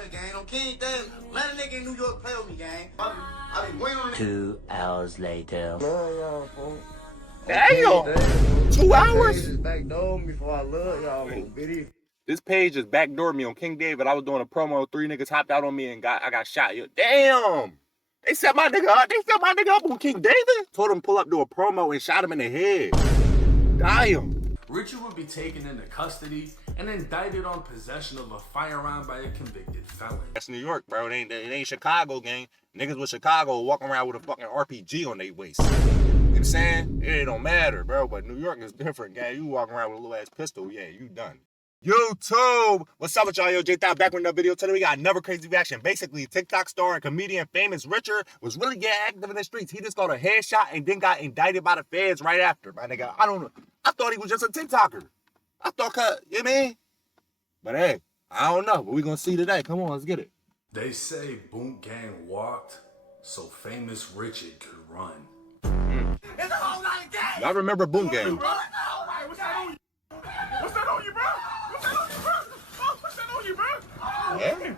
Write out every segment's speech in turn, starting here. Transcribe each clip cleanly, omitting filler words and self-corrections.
here, gang. On King David, let a nigga in New York play with me, gang. I be waiting on 2 hours later. Love y'all, folks. Damn! 2 hours? Just backdoor me for I love y'all, bitty. This page just backdoored me on King David. I was doing a promo. 3 niggas hopped out on me and I got shot. Damn! They set my nigga up. They set my nigga up on King David. Told him to pull up, do a promo, and shot him in the head. Damn. Richard would be taken into custody and indicted on possession of a firearm by a convicted felon. That's New York, bro. It ain't Chicago, gang. Niggas with Chicago walking around with a fucking RPG on their waist. You know what I'm saying? It don't matter, bro. But New York is different, gang. You walking around with a little ass pistol, yeah, you done. YouTube! What's up with y'all? Yo, JayThou back with another video. Today we got another crazy reaction. Basically, TikTok star and comedian Famous Richard was really getting active in the streets. He just got a headshot and then got indicted by the feds right after. My nigga, I don't know. I thought he was just a TikToker. I thought, you know what I mean? But hey, I don't know. But we gonna see today. Come on, let's get it. They say Boom Gang walked so Famous Richard could run. It's a whole lot of gang. Y'all remember Boom Gang? What's that on you? What's that on you, bro? What's that on you, bro? Oh, what's that on you, bro? Oh, Yeah?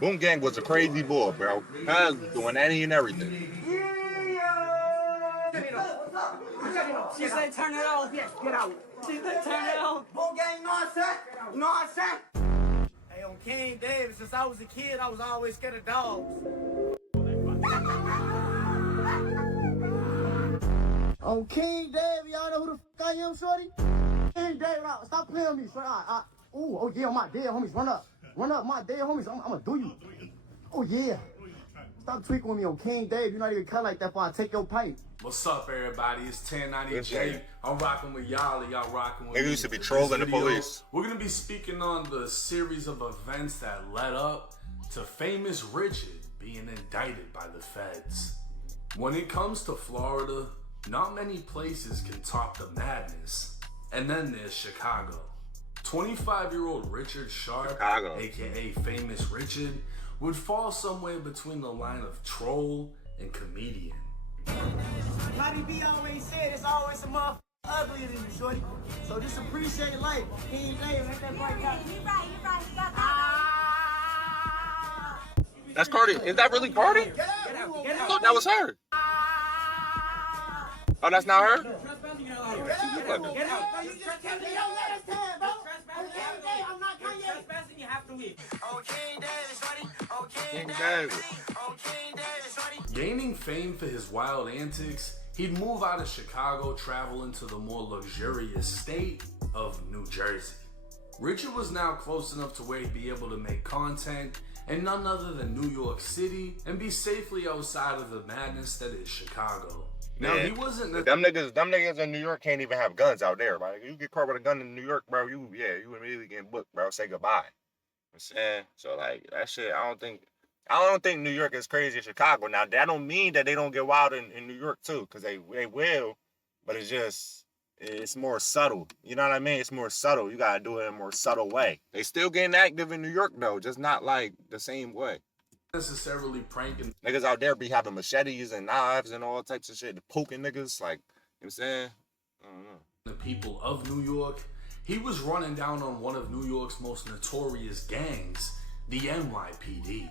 Boom Gang was a crazy boy, bro. I was doing any and everything. She said turn it off. Yes, get out. She said turn it off. Boom gang, you know what I'm saying? You know what I'm saying? Hey, on King David, since I was a kid, I was always scared of dogs. On King David, y'all know who the fuck I am, shorty? King David, stop playing with me, shorty. Oh yeah, my dead homies, run up. Run up, my dead homies, I'm gonna do you. Oh yeah. Stop tweaking with me on King Dave. You're not even cut like that before I take your pipe. What's up, everybody? It's 1090 Jay. I'm rocking with y'all and y'all rocking with me. Niggas used to be trolling the police. We're gonna be speaking on the series of events that led up to Famous Richard being indicted by the feds. When it comes to Florida, not many places can top the madness. And then there's Chicago. 25-year-old Richard Sharp, Chicago, aka Famous Richard, would fall somewhere between the line of troll and comedian. Cardi B always said it's always some motherfucker uglier than you, shorty. So just appreciate life. King David, let that right out. You right, you got that. That's Cardi. Is that really Cardi? Get out. I thought that was her. Oh, that's not her? Get out. You just can't be on that time, bro. On King David, I'm not Kanye. Trespassing, you have to hit. On King David, shorty. On King David. David. On King David, shorty. Gaining fame for his wild antics, he'd move out of Chicago, travel into the more luxurious state of New Jersey. Richard was now close enough to where he'd be able to make content in none other than New York City and be safely outside of the madness that is Chicago. Now, Man, he wasn't them niggas in New York can't even have guns out there, man. You get caught with a gun in New York, bro, you immediately get booked, bro. Say goodbye. You know what I'm saying? So like that shit, I don't think New York is crazy as Chicago. Now that don't mean that they don't get wild in New York too, because they will, but it's more subtle. You know what I mean? It's more subtle. You gotta do it in a more subtle way. They still getting active in New York though, just not like the same way. Necessarily pranking. Niggas out there be having machetes and knives and all types of shit, poking niggas, like, you know what I'm saying? I don't know. The people of New York. He was running down on one of New York's most notorious gangs, the NYPD.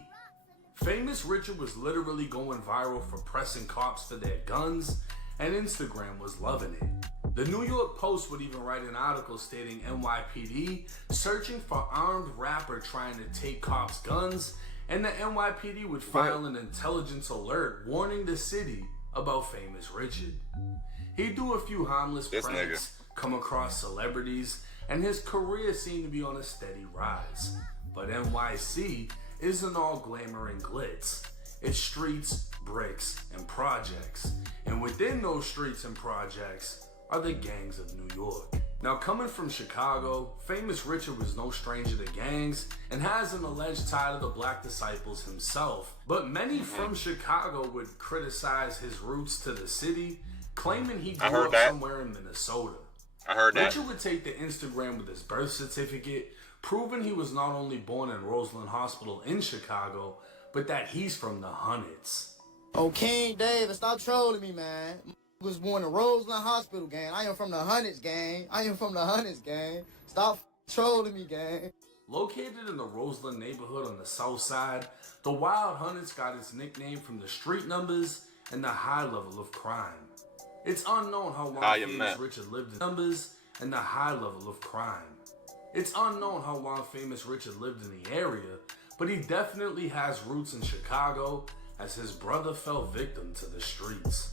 Famous Richard was literally going viral for pressing cops for their guns, and Instagram was loving it. The New York Post would even write an article stating NYPD searching for armed rapper trying to take cops' guns, and the NYPD would file an intelligence alert warning the city about Famous Richard. He'd do a few harmless pranks, come across celebrities, and his career seemed to be on a steady rise. But NYC isn't all glamour and glitz. It's streets, bricks, and projects. And within those streets and projects are the gangs of New York. Now, coming from Chicago, Famous Richard was no stranger to gangs and has an alleged tie to the Black Disciples himself. But many from Chicago would criticize his roots to the city, claiming he grew up somewhere in Minnesota. I heard that. Richard would take the Instagram with his birth certificate, proving he was not only born in Roseland Hospital in Chicago, but that he's from the Hunnits. Oh, King David, stop trolling me, man. Was born in Roseland Hospital, gang. I am from the Hundreds, gang. I am from the Hundreds, gang. Stop trolling me, gang. Located in the Roseland neighborhood on the south side, the Wild Hundreds got its nickname from the street numbers and the high level of crime. It's unknown how long Famous Richard lived in numbers and the high level of crime. It's unknown how long Famous Richard lived in the area, but he definitely has roots in Chicago as his brother fell victim to the streets.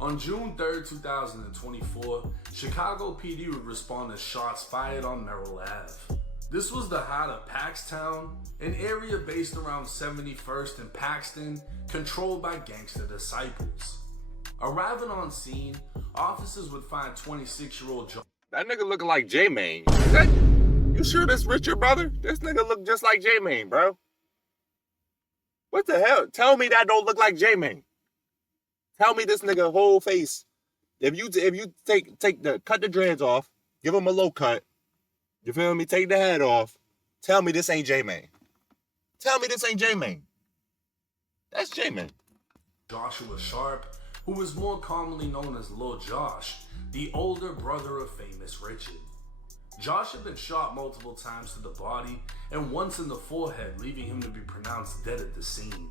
On June 3rd, 2024, Chicago PD would respond to shots fired on Merrill Ave. This was the heart of Paxtown, an area based around 71st and Paxton, controlled by gangster disciples. Arriving on scene, officers would find 26-year-old Joe. That nigga looking like J-Mane. You sure this Richard brother? This nigga look just like J-Mane, bro. What the hell? Tell me that don't look like J-Mane. Tell me this nigga whole face. If you cut the dreads off, give him a low cut. You feel me? Take the head off. Tell me this ain't J-Mane. Tell me this ain't J-Mane. That's J-Mane. Joshua Sharp, who was more commonly known as Lil Josh, the older brother of Famous Richard. Josh had been shot multiple times to the body and once in the forehead, leaving him to be pronounced dead at the scene.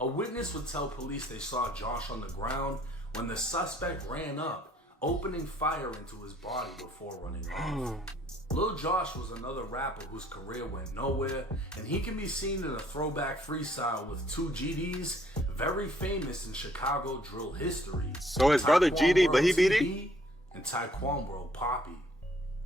A witness would tell police they saw Josh on the ground when the suspect ran up, opening fire into his body before running off. Lil Josh was another rapper whose career went nowhere, and he can be seen in a throwback freestyle with 2 GDs, very famous in Chicago drill history. So his brother GD, but he BD? And Taekwon World Poppy.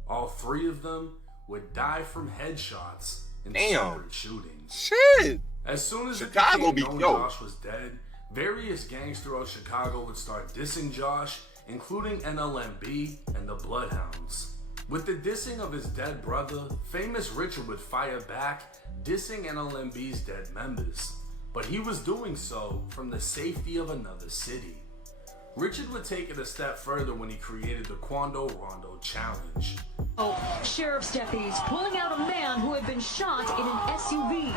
All 3 of them would die from headshots in separate shootings. Shit! As soon as Chicago it became known Josh was dead, various gangs throughout Chicago would start dissing Josh, including NLMB and the Bloodhounds. With the dissing of his dead brother, Famous Richard would fire back, dissing NLMB's dead members. But he was doing so from the safety of another city. Richard would take it a step further when he created the Quando Rondo Challenge. Sheriff's deputies pulling out a man who had been shot in an SUV.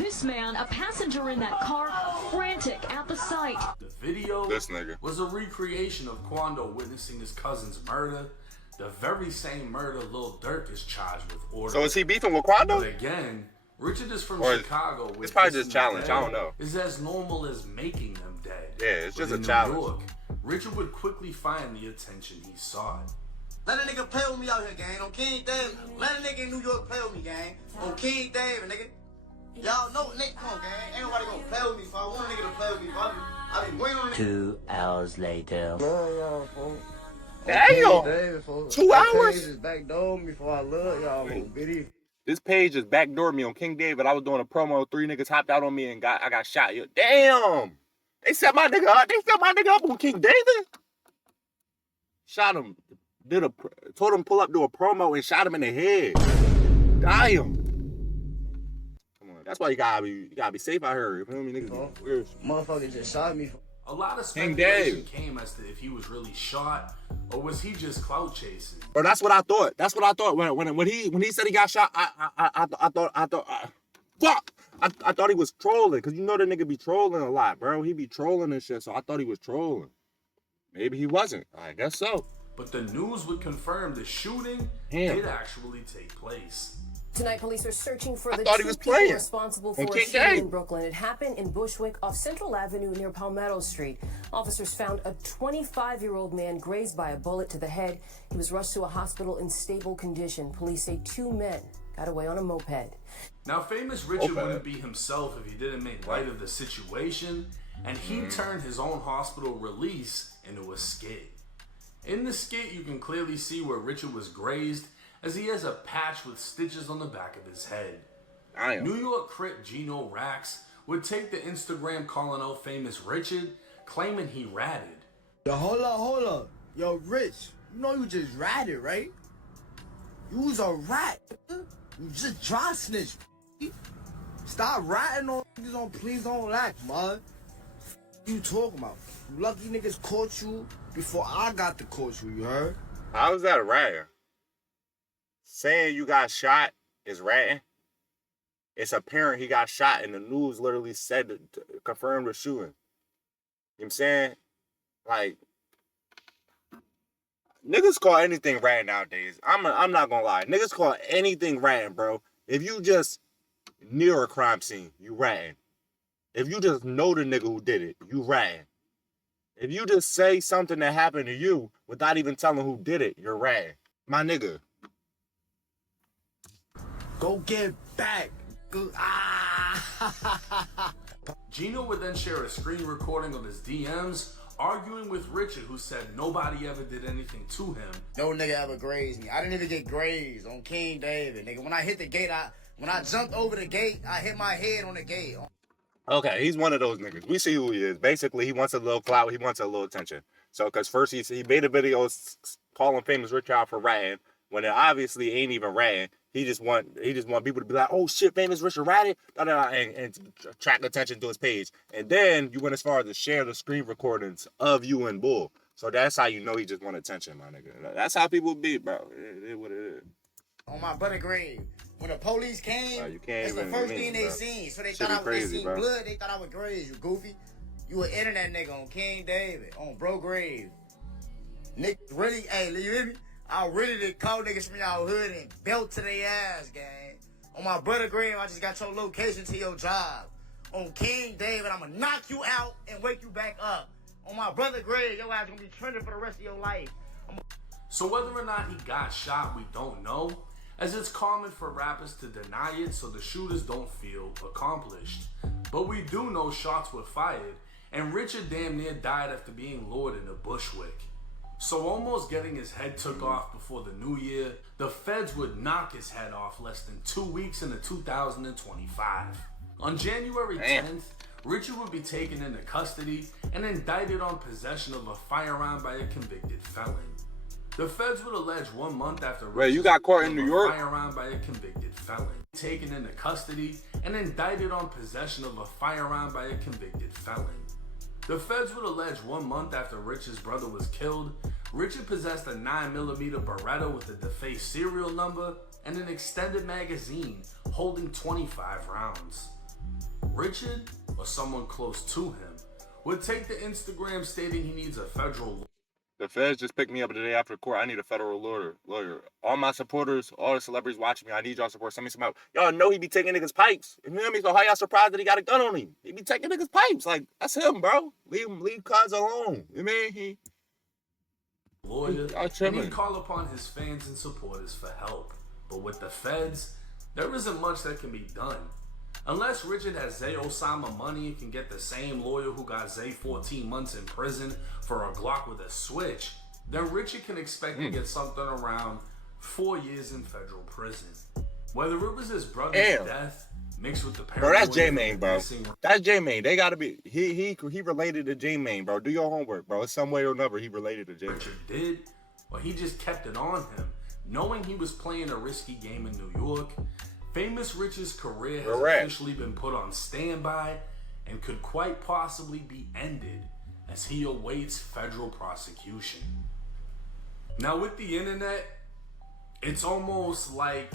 This man, a passenger in that car, frantic at the sight. The video this nigga was a recreation of Quando witnessing his cousin's murder, the very same murder Lil Durk is charged with ordering. So is he beefing with Quando? But again, Richard is from or Chicago. It's probably just challenge, I don't know. Is as normal as making them dead. Yeah, it's just a New challenge. York, Richard would quickly find the attention he sought. Let a nigga play with me out here, gang. On King David. Let a nigga in New York play with me, gang. On King David, nigga. Y'all know, nigga, come on, gang. Ain't nobody gonna play with me, so I want a nigga to play with me. I been waiting on a nigga. 2 hours later. Love y'all, folks. Damn! David, folks. 2 hours? This just backdoor me before I love y'all, little bitty. This page just backdoored me on King David. I was doing a promo. 3 niggas hopped out on me and I got shot. Damn! They set my nigga up. They set my nigga up on King David. Shot him. Told him pull up to a promo and shot him in the head. Damn. Come on. That's why you gotta be safe out here. You feel me, niggas? Weird. Motherfucker just shot me. A lot of speculation came as to if he was really shot or was he just clout chasing. Bro, that's what I thought. That's what I thought when he said he got shot. I thought fuck. I thought he was trolling, cause you know the nigga be trolling a lot, bro. He be trolling and shit, so I thought he was trolling. Maybe he wasn't. I guess so. But the news would confirm the shooting did actually take place. Tonight, police are searching for the two people responsible for a shooting in Brooklyn. It happened in Bushwick off Central Avenue near Palmetto Street. Officers found a 25-year-old man grazed by a bullet to the head. He was rushed to a hospital in stable condition. Police say 2 men got away on a moped. Now, Famous Richard wouldn't be himself if he didn't make light of the situation, and he turned his own hospital release into a skit. In the skit, you can clearly see where Richard was grazed, as he has a patch with stitches on the back of his head. New York Crip Gino Rax would take to Instagram calling out Famous Richard, claiming he ratted. Yo, hold up. Yo, Rich, you know you just ratted, right? You was a rat. You just dry snitch. Stop ratting on niggas on Please Don't Laugh, man. You talking about? You lucky niggas caught you before I got to court you heard? How is that a rat? Saying you got shot is ratting. It's apparent he got shot and the news literally said confirmed the shooting. what I'm saying? Like, niggas call anything ratting nowadays. I'm not gonna lie. Niggas call anything ratting, bro. If you just near a crime scene, you ratting. If you just know the nigga who did it, you ratting. If you just say something that happened to you without even telling who did it, you're ratting. My nigga. Go get back. Go, Gino would then share a screen recording of his DMs arguing with Richard, who said nobody ever did anything to him. No nigga ever grazed me. I didn't even get grazed on King David, nigga. When I hit the gate, when I jumped over the gate, I hit my head on the gate. Okay, he's one of those niggas. We see who he is. Basically, he wants a little clout. He wants a little attention. So, because first he made a video calling Famous Rich out for ratting, when it obviously ain't even ratting. He just want people to be like, oh shit, Famous Rich ratted, and attract attention to his page. And then you went as far as to share the screen recordings of you and Bull. So that's how you know he just want attention, my nigga. That's how people be, bro. It is what it is. On my brother grave. When the police came, Bro, you can't it's the even first admit, thing they bro. seen. So they Shit thought be they crazy, seen bro. blood. They thought I was graves, you goofy. You an internet nigga on King David, on bro grave. Niggas really, hey, you hear me? I really did call niggas from y'all hood and belt to their ass, gang. On my brother grave, I just got your location to your job. On King David, I'ma knock you out and wake you back up. On my brother grave, your ass gonna be trending for the rest of your life. So whether or not he got shot, we don't know, as it's common for rappers to deny it so the shooters don't feel accomplished. But we do know shots were fired, and Richard damn near died after being lured into Bushwick. So almost getting his head took off before the new year, the feds would knock his head off less than 2 weeks into 2025. On January 10th, Richard would be taken into custody and indicted on possession of a firearm by a convicted felon. The feds would allege 1 month after Wait, you got caught in New York? Firearm by a convicted felon. Taken into custody and indicted on possession of a firearm by a convicted felon. The feds would allege 1 month after Richard's brother was killed, Richard possessed a 9mm Beretta with a defaced serial number and an extended magazine holding 25 rounds. Richard, or someone close to him, would take to Instagram stating he needs a federal. The feds just picked me up the day after court. I need a federal lawyer. All my supporters, all the celebrities watching me, I need y'all support. Send me some help. Y'all know he be taking niggas' pipes. You know me? So how y'all surprised that he got a gun on him? He be taking niggas' pipes. Like, that's him, bro. Leave cuz alone. You mean? He Lawyer, and he'd call upon his fans and supporters for help. But with the feds, there isn't much that can be done. Unless Richard has Zay Osama money and can get the same lawyer who got Zay 14 months in prison for a Glock with a switch, then Richard can expect to get something around 4 years in federal prison. Whether it was his brother's death mixed with the bro, that's J-Mane, bro. That's J-Mane. They gotta be he related to J-Mane, bro. Do your homework, bro. It's some way or another he related to J-Mane. Richard did, or he just kept it on him, knowing he was playing a risky game in New York. Famous Rich's career has officially been put on standby and could quite possibly be ended as he awaits federal prosecution. Now with the internet, it's almost like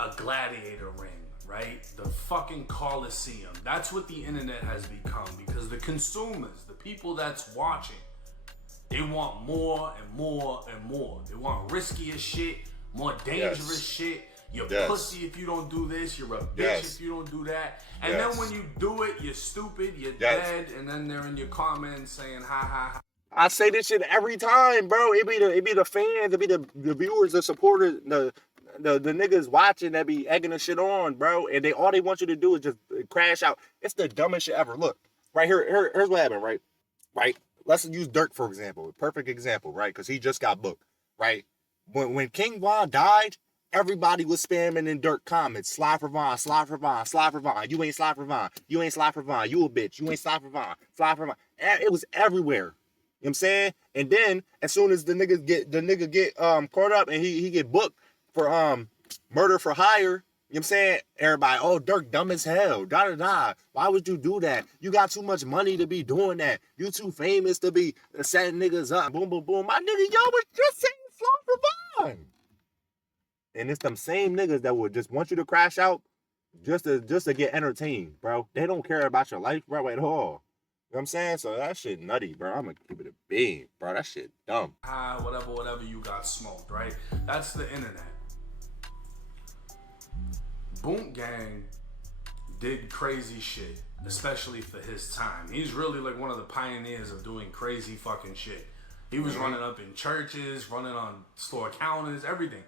a gladiator ring, right? The fucking Coliseum. That's what the internet has become, because the consumers, the people that's watching, they want more and more and more. They want riskier shit, more dangerous shit. You're pussy if you don't do this. You're a bitch if you don't do that. And then when you do it, you're stupid, you're dead. And then they're in your comments saying, ha ha ha. I say this shit every time, bro. It be the fans, it be the viewers, the supporters, the niggas watching that be egging the shit on, bro. And all they want you to do is just crash out. It's the dumbest shit ever. Look, right here's what happened, right? Right? Let's use Dirk, for example. Perfect example, right? Because he just got booked, right? When King Von died, everybody was spamming in Dirk comments. Slide for Von, slide for Von, slide for Von. You ain't slide for Von. You ain't slide for Von. You a bitch. You ain't slide for Von. Slide for Von. It was everywhere. You know what I'm saying? And then as soon as the nigga get caught up and he get booked for murder for hire, you know what I'm saying? Everybody, oh, Dirk dumb as hell. Da da da. Why would you do that? You got too much money to be doing that. You too famous to be setting niggas up. Boom, boom, boom. My nigga, y'all was just saying slide for Von. And it's them same niggas that would just want you to crash out just to get entertained, bro. They don't care about your life, bro, at all. what I'm saying? So that shit nutty, bro. I'm gonna keep it a bean, bro. That shit dumb. Whatever you got smoked, right? That's the internet. Boom Gang did crazy shit, especially for his time. He's really like one of the pioneers of doing crazy fucking shit. He was running up in churches, running on store counters, everything.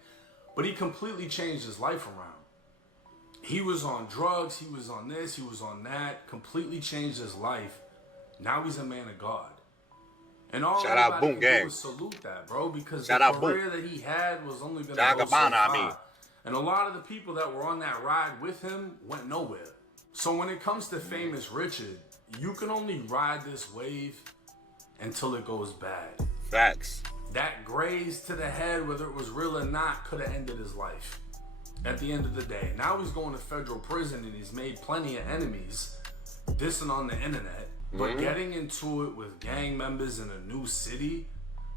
But he completely changed his life around. He was on drugs, he was on this, he was on that, completely changed his life. Now he's a man of God. And all Shout out Boom Gang. Do is salute that, bro, because Shout the out career Boom. that he had was only going to go so Jagabana, far. I mean. And a lot of the people that were on that ride with him went nowhere. So when it comes to Famous Richard, you can only ride this wave until it goes bad. Facts. That graze to the head, whether it was real or not, could have ended his life. At the end of the day. Now he's going to federal prison and he's made plenty of enemies dissing on the internet. But getting into it with gang members in a new city,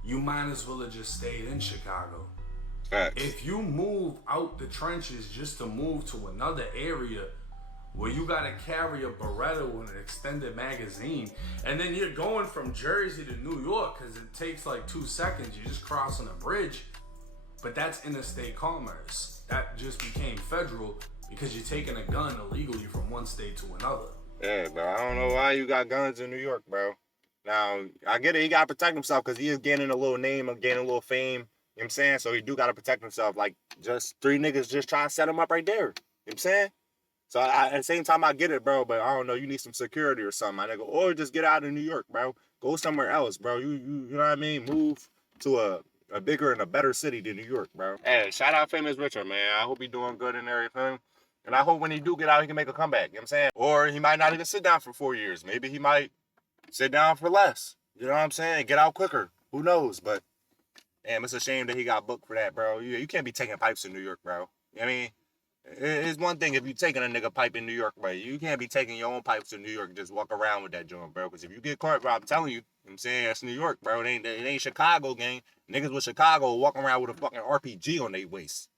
you might as well have just stayed in Chicago. Facts. If you move out the trenches just to move to another area where you gotta carry a Beretta with an extended magazine, and then you're going from Jersey to New York because it takes like 2 seconds, you're just crossing a bridge, but that's interstate commerce. That just became federal because you're taking a gun illegally from one state to another. Yeah, bro. I don't know why you got guns in New York, bro. Now, I get it. He got to protect himself because he is gaining a little name and gaining a little fame. You know what I'm saying? So he do got to protect himself. Like, just 3 niggas just trying to set him up right there. You know what I'm saying? So at the same time, I get it, bro. But I don't know. You need some security or something. I go, or just get out of New York, bro. Go somewhere else, bro. You know what I mean? Move to a bigger and a better city than New York, bro. Hey, shout out Famous Richard, man. I hope he doing good and everything. And I hope when he do get out, he can make a comeback. You know what I'm saying? Or he might not even sit down for 4 years. Maybe he might sit down for less. You know what I'm saying? Get out quicker. Who knows? But, damn, it's a shame that he got booked for that, bro. You can't be taking pipes in New York, bro. You know what I mean? It's one thing if you taking a nigga pipe in New York, but you can't be taking your own pipes in New York and just walk around with that joint, bro. Because if you get caught, bro, I'm telling you, you know what I'm saying? That's New York, bro. It ain't Chicago, gang. Niggas with Chicago walking around with a fucking RPG on their waist.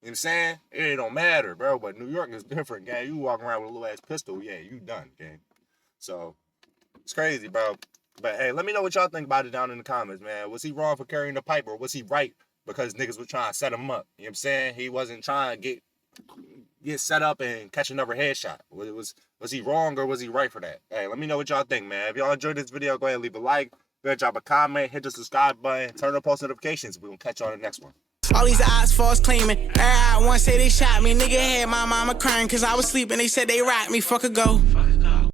You know what I'm saying? It don't matter, bro. But New York is different, gang. You walking around with a little ass pistol, yeah, you done, gang. So, it's crazy, bro. But, hey, let me know what y'all think about it down in the comments, man. Was he wrong for carrying the pipe, or was he right because niggas was trying to set him up? You know what I'm saying? He wasn't trying to get set up and catch another headshot. Was he wrong or was he right for that? Hey, let me know what y'all think, man. If y'all enjoyed this video, go ahead and leave a like. Go ahead, drop a comment, hit the subscribe button, turn on post notifications. We're going to catch y'all on the next one. All these odds false claiming. I once say they shot me. Nigga had my mama crying cause I was sleeping. They said they rocked me. Fuck a go.